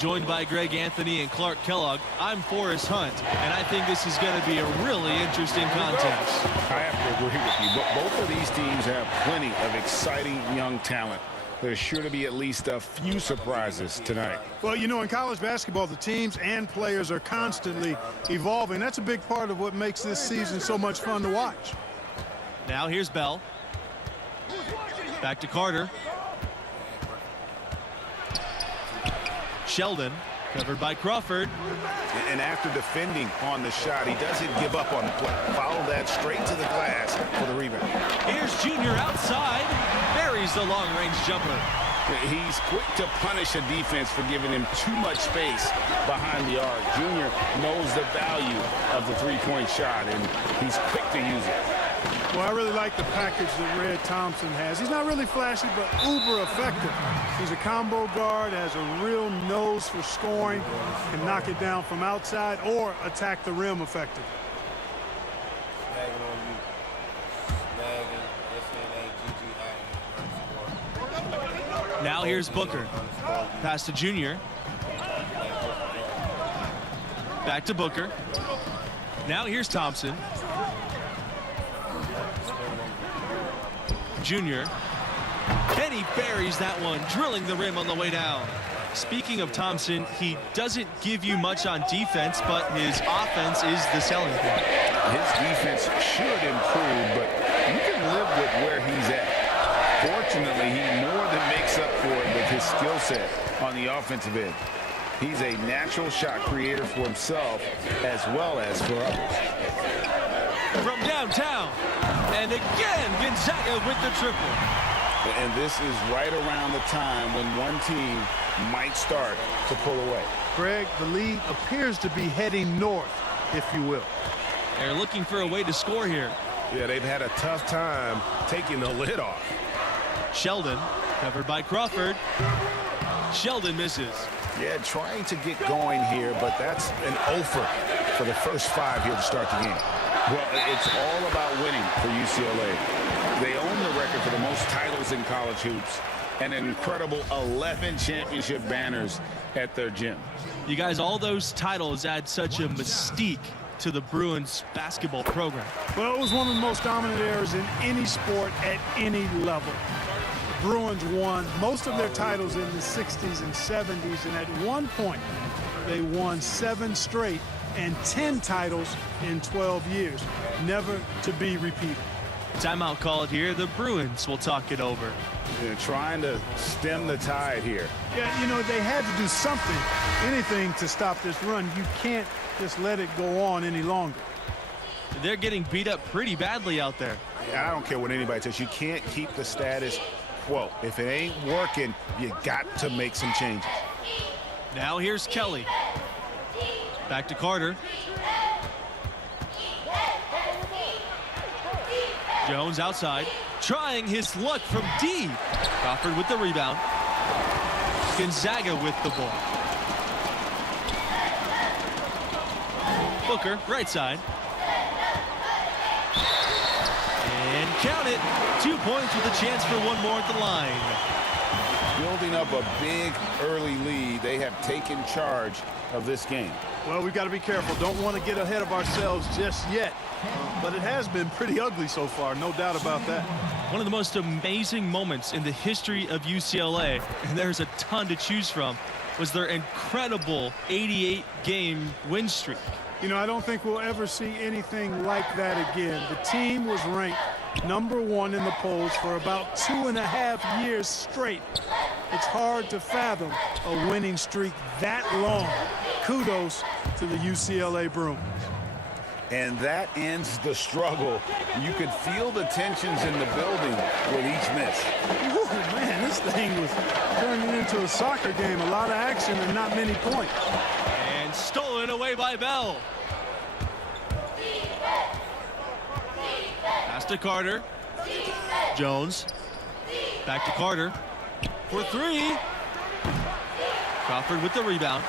Joined by Greg Anthony and Clark Kellogg, I'm Forrest Hunt, and I think this is going to be a really interesting contest. I have to agree with you, but both of these teams have plenty of exciting young talent. There's sure to be at least a few surprises tonight. Well, you know, in college basketball, the teams and players are constantly evolving. That's a big part of what makes this season so much fun to watch. Now here's Bell. Back to Carter. Sheldon, covered by Crawford. And after defending on the shot, he doesn't give up on the play. Follow that straight to the glass for the rebound. Here's Junior outside. Buries the long-range jumper. He's quick to punish a defense for giving him too much space behind the arc. Junior knows the value of the three-point shot, and he's quick to use it. Well, I really like the package that Red Thompson has. He's not really flashy, but uber effective. He's a combo guard, has a real nose for scoring, can knock it down from outside or attack the rim effectively. Now here's Booker. Pass to Junior. Back to Booker. Now here's Thompson. Junior. And he buries that one, drilling the rim on the way down. Speaking of Thompson, he doesn't give you much on defense, but his offense is the selling point. His defense should improve, but you can live with where he's at. Fortunately, he more than makes up for it with his skill set on the offensive end. He's a natural shot creator for himself as well as for others. From downtown, and again, Gonzaga with the triple. And this is right around the time when one team might start to pull away. Greg, the lead appears to be heading north, if you will. They're looking for a way to score here. Yeah, they've had a tough time taking the lid off. Sheldon, covered by Crawford. Sheldon misses. Yeah, trying to get going here, but that's an offer for the first 5 here to start the game. Well, it's all about winning for UCLA. They own the record for the most titles in college hoops and an incredible 11 championship banners at their gym. You guys, all those titles add such a mystique to the Bruins basketball program. Well, it was one of the most dominant eras in any sport at any level. The Bruins won most of their titles in the 60s and 70s, and at one point, they won 7 straight and 10 titles in 12 years, never to be repeated. Timeout called here. The Bruins will talk it over. They're trying to stem the tide here. Yeah, you know, they had to do something, anything to stop this run. You can't just let it go on any longer. They're getting beat up pretty badly out there. Yeah, I don't care what anybody says. You can't keep the status quo. If it ain't working, you got to make some changes. Now here's Kelly. Back to Carter. Jones outside, trying his luck from deep. Crawford with the rebound. Gonzaga with the ball. Booker, right side. And count it. 2 points with a chance for one more at the line. Building up a big early lead, they have taken charge of this game. Well, we've got to be careful. Don't want to get ahead of ourselves just yet. But it has been pretty ugly so far, no doubt about that. One of the most amazing moments in the history of UCLA, and there's a ton to choose from, was their incredible 88-game win streak. You know, I don't think we'll ever see anything like that again. The team was ranked #1 in the polls for about 2.5 years straight. It's hard to fathom a winning streak that long. Kudos to the UCLA Bruins. And that ends the struggle. You could feel the tensions in the building with each miss. Ooh, man, this thing was turning into a soccer game. A lot of action and not many points. And stolen away by Bell. Pass to Carter. Jones. Back to Carter. For 3. Crawford with the rebound.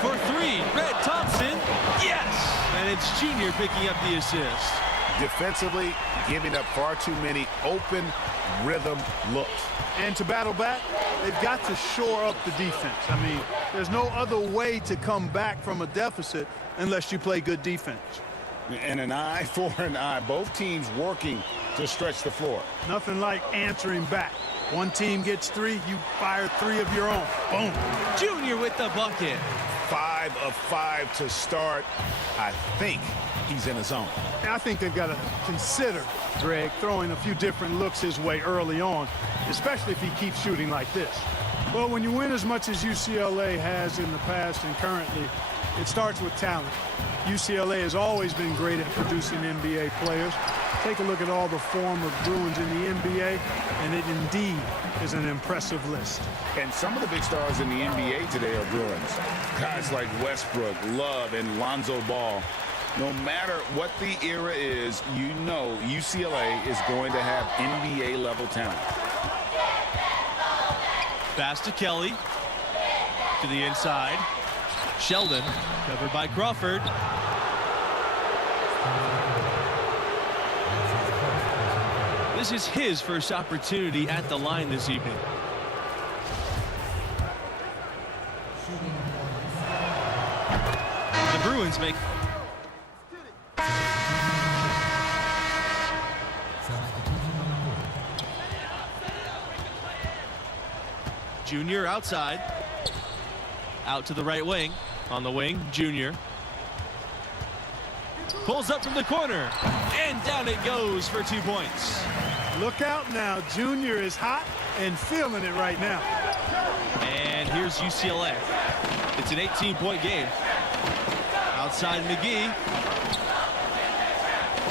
For 3, Red Thompson. Yes! And it's Junior picking up the assist. Defensively, giving up far too many open rhythm looks. And to battle back, they've got to shore up the defense. I mean, there's no other way to come back from a deficit unless you play good defense. And an eye for an eye. Both teams working to stretch the floor. Nothing like answering back. One team gets 3, you fire 3 of your own. Boom. Junior with the bucket. 5 of 5 to start. I think he's in his zone. I think they've got to consider, Greg, throwing a few different looks his way early on, especially if he keeps shooting like this. Well, when you win as much as UCLA has in the past and currently, it starts with talent. UCLA has always been great at producing NBA players. Take a look at all the former Bruins in the NBA, and it indeed is an impressive list. And some of the big stars in the NBA today are Bruins. Guys like Westbrook, Love, and Lonzo Ball. No matter what the era is, you know UCLA is going to have NBA-level talent. Pass to Kelly. To the inside. Sheldon, covered by Crawford. This is his first opportunity at the line this evening. The Bruins make... Junior outside. Out to the right wing. On the wing, Junior. Pulls up from the corner. And down it goes for 2 points. Look out now. Junior is hot and feeling it right now. And here's UCLA. It's an 18-point game. Outside McGee.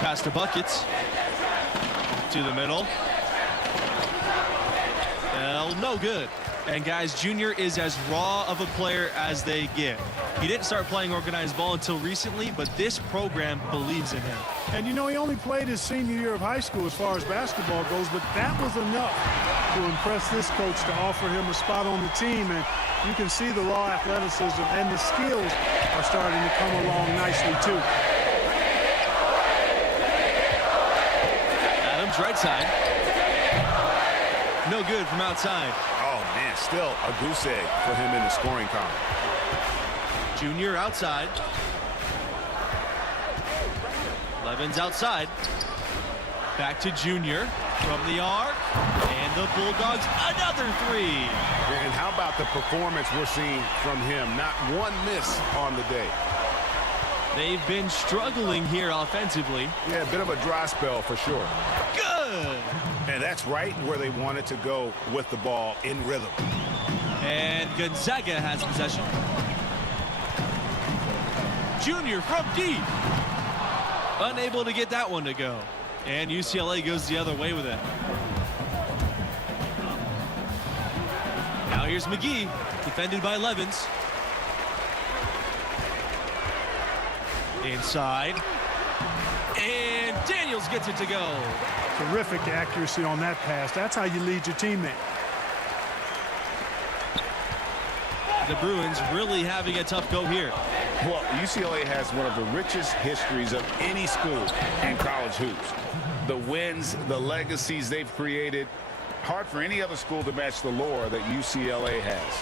Pass to Buckets. To the middle. Well, no good. And guys, Junior is as raw of a player as they get. He didn't start playing organized ball until recently, but this program believes in him. And you know, he only played his senior year of high school as far as basketball goes, but that was enough to impress this coach to offer him a spot on the team. And you can see the raw athleticism and the skills are starting to come along nicely too. Adams right side. No good from outside. Oh, man, still a goose egg for him in the scoring column. Junior outside. Levens outside. Back to Junior from the arc. And the Bulldogs another 3. And how about the performance we're seeing from him? Not one miss on the day. They've been struggling here offensively. Yeah, a bit of a dry spell for sure. Good. And that's right where they wanted to go with the ball in rhythm. And Gonzaga has possession. Junior from deep. Unable to get that one to go. And UCLA goes the other way with it. Now here's McGee, defended by Levens. Inside. And Daniels gets it to go. Terrific accuracy on that pass. That's how you lead your teammate. The Bruins really having a tough go here. Well, UCLA has one of the richest histories of any school in college hoops. The wins, the legacies they've created. Hard for any other school to match the lore that UCLA has.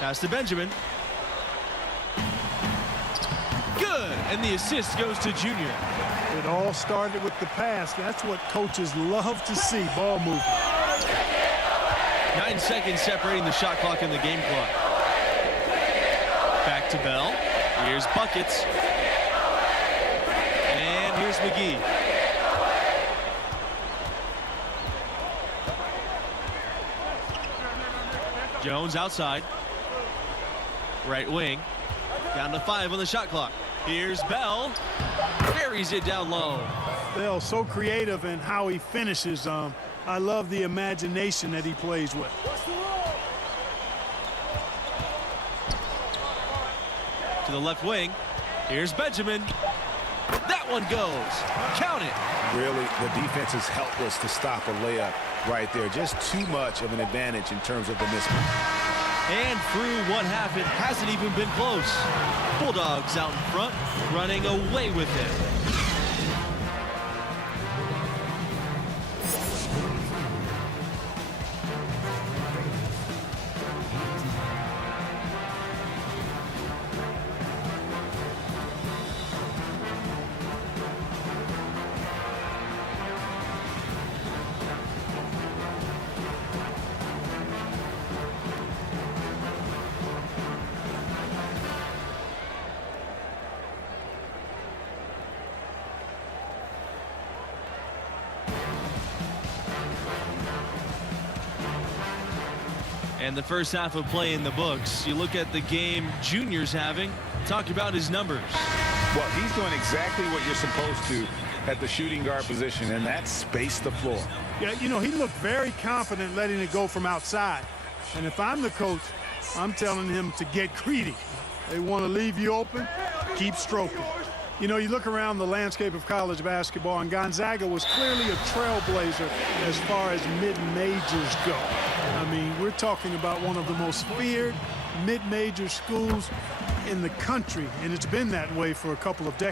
Pass to Benjamin. Good. And the assist goes to Junior. It all started with the pass. That's what coaches love to see, ball movement. 9 seconds separating the shot clock and the game clock. Back to Bell. Here's Buckets. And here's McGee. Jones outside. Right wing. Down to 5 on the shot clock. Here's Bell. Buries it down low. Bell, so creative in how he finishes. I love the imagination that he plays with. To the left wing. Here's Benjamin. That one goes. Count it. Really, the defense is helpless to stop a layup right there. Just too much of an advantage in terms of the mismatch. And through one half, it hasn't even been close. Bulldogs out in front, running away with it. And the first half of play in the books. You look at the game Junior's having. Talk about his numbers. Well, he's doing exactly what you're supposed to at the shooting guard position, and that's space the floor. Yeah, you know, he looked very confident letting it go from outside. And if I'm the coach, I'm telling him to get greedy. They want to leave you open, keep stroking. You know, you look around the landscape of college basketball, and Gonzaga was clearly a trailblazer as far as mid-majors go. I mean, we're talking about one of the most feared mid-major schools in the country, and it's been that way for a couple of decades.